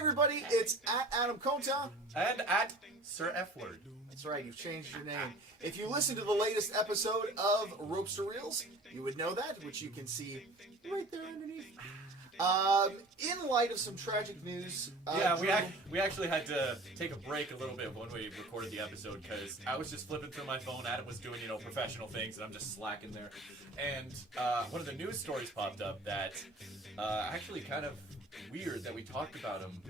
everybody, it's at Adam Conta. And at Sir F Word. That's right, you've changed your name. If you listen to the latest episode of Ropes2Reels, you would know that, which you can see right there underneath. In light of some tragic news... we actually had to take a break a little bit when we recorded the episode, because I was just flipping through my phone, Adam was doing, professional things, and I'm just slacking there. And one of the news stories popped up that actually kind of weird that we talked about him.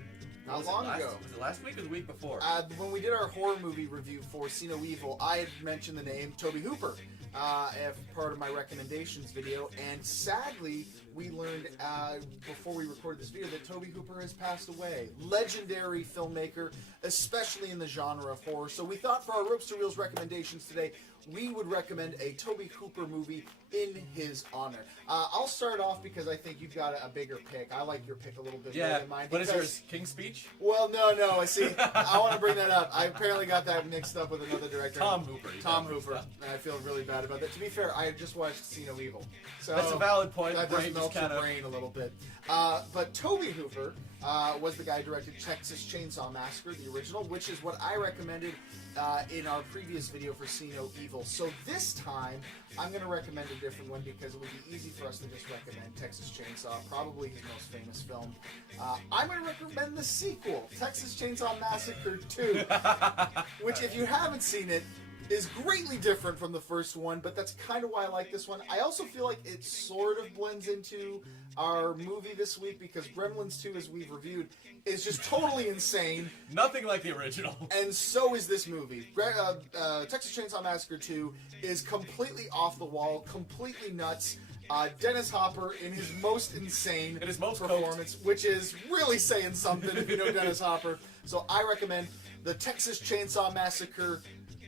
Not long ago. Was it last week or the week before? When we did our horror movie review for See No Evil, I had mentioned the name Tobe Hooper as part of my recommendations video, and sadly, we learned before we recorded this video that Tobe Hooper has passed away. Legendary filmmaker, especially in the genre of horror. So we thought for our Ropes2Reels recommendations today, we would recommend a Tobe Hooper movie in his honor. I'll start off because I think you've got a bigger pick. I like your pick a little bit more than mine. What is yours? King's Speech? Well, no. See, I want to bring that up. I apparently got that mixed up with another director. Tom Hooper. Tom Hooper. And I feel really bad about that. To be fair, I just watched See No Evil. So that's a valid point. That does melt your brain a little bit. But Tobe Hooper was the guy who directed Texas Chainsaw Massacre, the original, which is what I recommended in our previous video for See No Evil. So this time, I'm going to recommend a different one because it would be easy for us to just recommend Texas Chainsaw, probably his most famous film. I'm going to recommend the sequel, Texas Chainsaw Massacre 2, which if you haven't seen it, is greatly different from the first one, but that's kind of why I like this one. I also feel like it sort of blends into our movie this week because Gremlins 2, as we've reviewed, is just totally insane. Nothing like the original. And so is this movie. Texas Chainsaw Massacre 2 is completely off the wall, completely nuts. Dennis Hopper in his most insane performance, which is really saying something if you know Dennis Hopper. So I recommend the Texas Chainsaw Massacre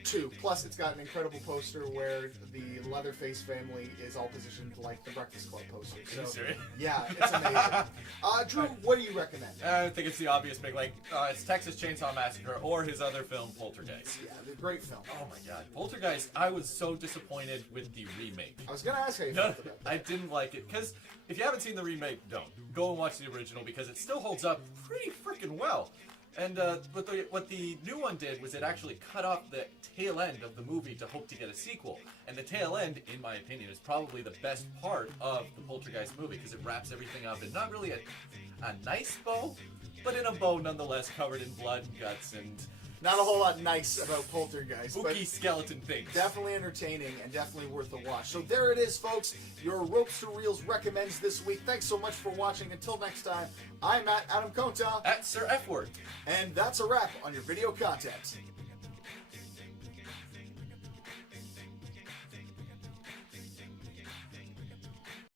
2. Plus, it's got an incredible poster where the Leatherface family is all positioned like the Breakfast Club poster. So, are you serious? Yeah, it's amazing. Drew, what do you recommend? I think it's the obvious pick. It's Texas Chainsaw Massacre or his other film, Poltergeist. Yeah, the great film. Oh my God, Poltergeist! I was so disappointed with the remake. I was gonna ask how you felt about that. I didn't like it because if you haven't seen the remake, don't go and watch the original because it still holds up pretty freaking well. And what the new one did was it actually cut off the tail end of the movie to hope to get a sequel. And the tail end, in my opinion, is probably the best part of the Poltergeist movie because it wraps everything up in not really a nice bow, but in a bow nonetheless, covered in blood and guts and... Not a whole lot nice about Poltergeist. Spooky skeleton things. Definitely entertaining and definitely worth a watch. So there it is, folks. Your Ropes2Reels recommends this week. Thanks so much for watching. Until next time, I'm at Adam Conta. At Sir F Word. And that's a wrap on your video content.